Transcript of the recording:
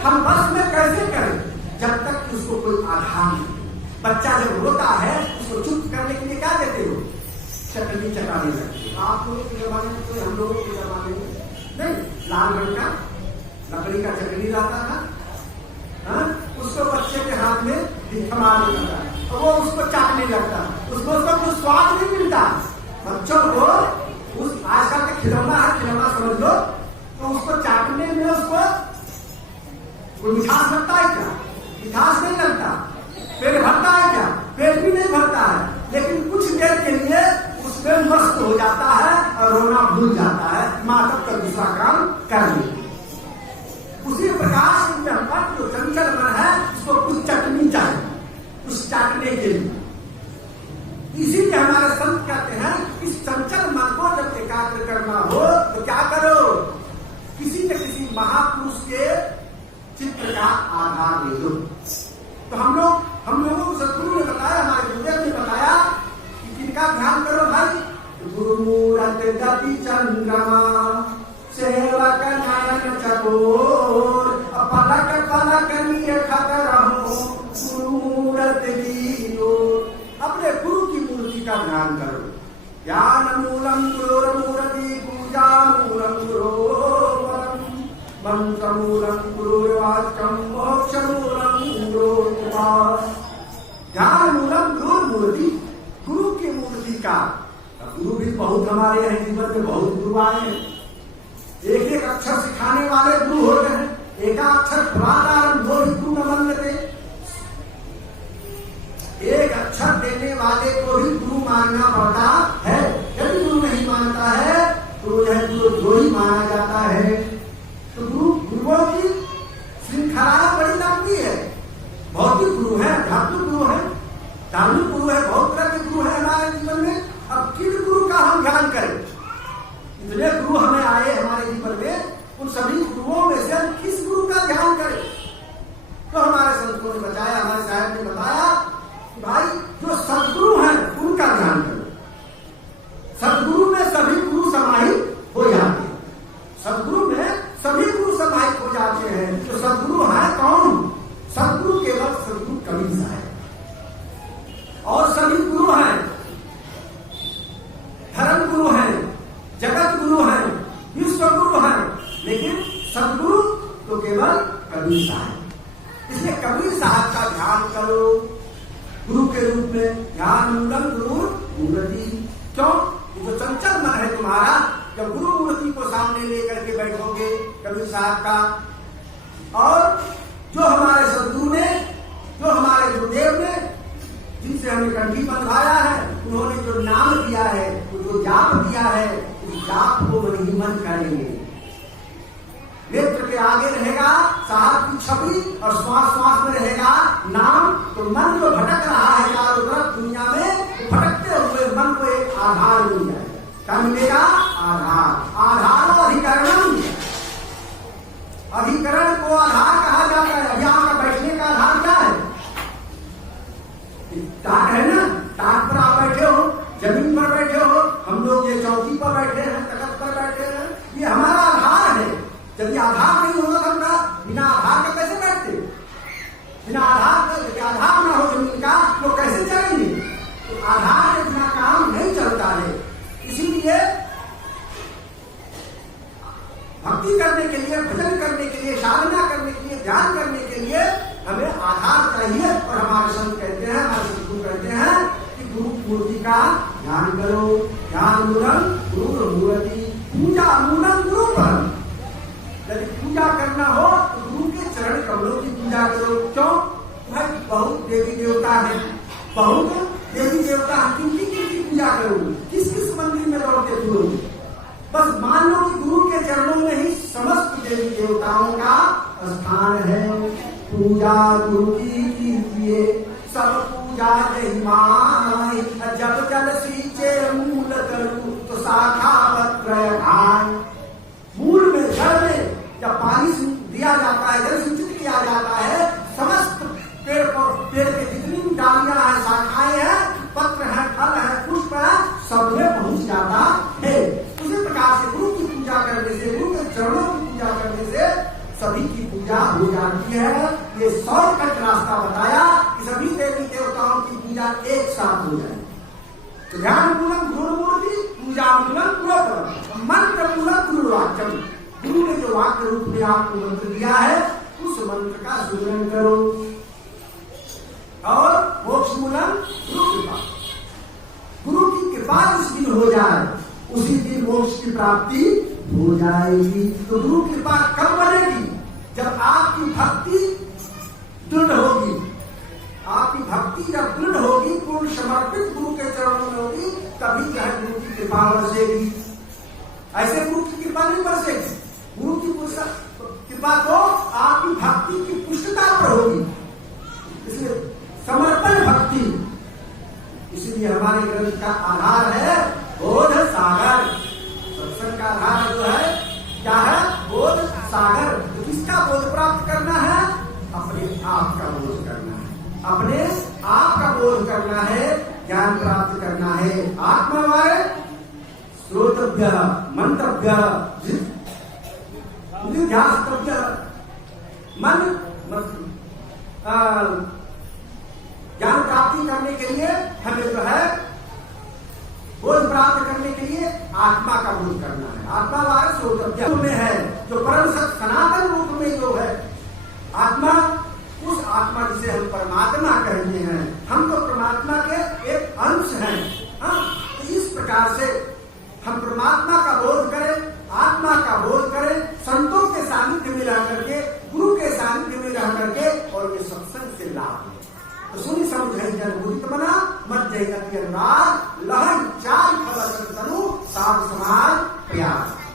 हम बस में कैसे करें? जब तक कि उसको कोई आधार नहीं। बच्चा जब रोता है उसको चुप करने के लिए क्या देते हो? चटनी चटाने लगते हो। आप लोगों के जमाने में कोई, हम लोगों के जमाने में नहीं, लाल रंग का लकड़ी का चटनी रहता था, उसको बच्चे के हाथ में थमा देता था और वो उसको चाटने लगता, उसको उसका कुछ स्वाद नहीं मिलता। बच्चों को उस आजकल का खिलौना है, खिलौना समझ लो, तो उसको चाटने में उसको कोई मिठास लगता है क्या? मिठास नहीं लगता। पेट भरता है क्या? पेट भी नहीं भरता है, लेकिन कुछ देर के लिए उसमें मस्त हो जाता है और रोना भूल जाता है, माँ तब तक दूसरा काम कर लेती। उसी प्रकार से जो चंचल मन है उसको कुछ चटनी चाहिए, कुछ चाटने के लिए। इसीलिए हमारे संत कहते हैं इस चंचल मन को जब एकाग्र करना हो तो क्या करो? किसी न किसी महापुरुष के चित्र का आधार ले लो। तो हम लोगों को सदगुरु ने बताया, हमारे गुरुदेव ने बताया कि किनका ध्यान करो भाई? गुरु मूरत गति चंद्रमा सेवक नयन चकोर पलक पलक निरखत रहो गुरु मूरत की ओर। अपने गुरु की मूर्ति का ध्यान करो। ज्ञान मूलम गुरुर्मूर्ति पूजा मूलम गुरोवरम मंत्र मूलम गुरुर्वाक्यम मोक्ष मूलम गुरुर्कृपा। ज्ञान मूलम गुरुर्मूर्ति, गुरु की मूर्ति का। गुरु भी बहुत हमारे यहाँ जीवन में बहुत गुरु आए हैं। एक एक अक्षर सिखाने वाले गुरु होते हैं, एक अक्षर पुराण दो गुरु न बनते। एक अक्षर देने वाले को ही गुरु मानना पड़ता है। यदि गुरु नहीं मानता है तो यह गुरु जो ही माना जाता है। तो गुरुओं की श्रृंखला बड़ी लंबी है। भौतिक गुरु है, आध्यात्मिक गुरु है, धार्मिक गुरु है, बहुत तरह के गुरु है हमारे जीवन में। अब किन गुरु का हम ध्यान करें? इतने गुरु हमें आए हमारे जीवन में, उन सभी गुरुओं में से हम किस गुरु का ध्यान करें? तो हमारे संतों ने बताया, हमारे साहब ने बताया कि भाई जो सदगुरु हैं उनका ध्यान करो। सदगुरु में सभी गुरु समाहित हो जाते हैं। सदगुरु में सभी गुरु समाहित हो जाते हैं। तो सदगुरु है कौन? सदगुरु केवल सदगुरु कबीर साहब और सभी गुरु हैं, धर्म गुरु हैं, जगत गुरु हैं, विश्व गुरु हैं, लेकिन सदगुरु तो केवल कबीर साहब। इसलिए कबीर साहब का ध्यान करो गुरु के रूप में। ध्यान मूलम गुरु मूर्ति। क्यों? जो चंचल मन है तुम्हारा, जब गुरु मूर्ति को सामने लेकर के बैठोगे कबीर साहब का, और जो हमारे सदगुरु ने, जो हमारे गुरुदेव ने जिनसे हमें कंठी बंधवाया है, उन्होंने जो नाम दिया है, जो जाप दिया है, उस जाप को मन ही मन करेंगे। नेत्र के आगे रहेगा साहब की छवि और श्वास श्वास में रहेगा नाम। तो मन जो भटक रहा है चारों तरफ दुनिया में, भटकते हुए मन को एक आधार मिल जाएगा। क्या मिलेगा? आधार। आधार अधिकरणम। अधिकरण को आधार कहा जाता है। अभी आपका बैठने का आधार क्या है? टाट है ना, टाट पर आप बैठे हो, जमीन पर बैठे हो, हम लोग ये चौकी पर बैठे हैं, तख्त पर बैठे हैं, ये हमारा आधार है। यदि आधार नहीं होगा तो हम बिना आधार के कैसे बैठते? बिना आधार के, यदि आधार ना हो जमीन का तो कैसे चलेंगे? तो आधार के बिना काम नहीं चलता है। इसीलिए भक्ति करने के लिए, भजन करने के लिए, साधना करने के लिए, ध्यान करने के लिए हमें आधार चाहिए। और हमारे संत कहते हैं, हमारे सदगुरु कहते हैं कि गुरु मूर्ति का ध्यान करो। ध्यान मूलम गुरु मूर्ति, पूजा मूलम गुरु पर। यदि पूजा करना हो तो गुरु के चरण कमलों की पूजा करो। क्यों? भाई बहुत देवी देवता है, बहुत देवी देवता है, किनकी पूजा करोगे? किस किस मंदिर में दौड़ते फिरोगे? बस मान लो कि गुरु के चरणों में ही समस्त देवी देवताओं का स्थान है। पूजा गुरु की कीजिए, सब पूजा नहीं माई। जब जल सींचे मूल करूं तो शाखा पत्र घाय। मूल में, जड़ में जब पानी दिया जाता है, जल सिंचित किया जाता है, समस्त पेड़ के जितनी भी डालियां हैं, शाखाएं हैं, पत्र हैं, फल है, पुष्प है, सब में पहुंच जाता है। उसी प्रकार से गुरु की पूजा करने से, गुरु के चरणों की पूजा करने से सभी की पूजा हो जाती है। ये शॉर्टकट रास्ता बताया कि सभी देवी देवताओं की पूजा एक साथ हो जाए। तो ध्यान पूर्वक गुरुमूर्ति पूजा पूर्वक मंत्र पूर्वक गुरुवाक्यम, गुरु ने जो वाक्य रूप में आपको मंत्र दिया है उस मंत्र का सुमिरन करो। और मोक्ष मूलम गुरु कृपा, गुरु की कृपा जिस दिन हो जाए उसी दिन मोक्ष की प्राप्ति हो जाएगी। तो गुरु कृपा कब बनेगी? जब आपकी भक्ति दृढ़ होगी। आपकी भक्ति जब दृढ़ होगी, पूर्ण समर्पित गुरु के चरणों में होगी, तभी जो है गुरु की कृपा बरसेगी। ऐसे गुरु की कृपा नहीं बरसेगी। गुरु की कृपा तो आपकी भक्ति की पुष्टता पर होगी, इसलिए समर्पण भक्ति। इसलिए हमारे ग्रंथ का आधार है बोध सागर। सत्संग का आधार जो है क्या है? बोध सागर। तो किसका बोध प्राप्त करना है? अपने आप का बोध करना है, अपने आप का बोध करना है, ज्ञान प्राप्त करना है। आत्मा वाले श्रोतव्य, मंतव्य, ध्यास्तव्य, मन ज्ञान प्राप्ति करने के लिए हमें जो है बोध प्राप्त करने के लिए आत्मा का बोध करना है। आत्मा वाले श्रोतव्य में है जो परम सत्य सनातन रूप में जो है आत्मा, उस आत्मा जिसे हम परमात्मा कहते हैं। हम तो परमात्मा के एक अंश हैं। तो इस प्रकार से हम परमात्मा का बोध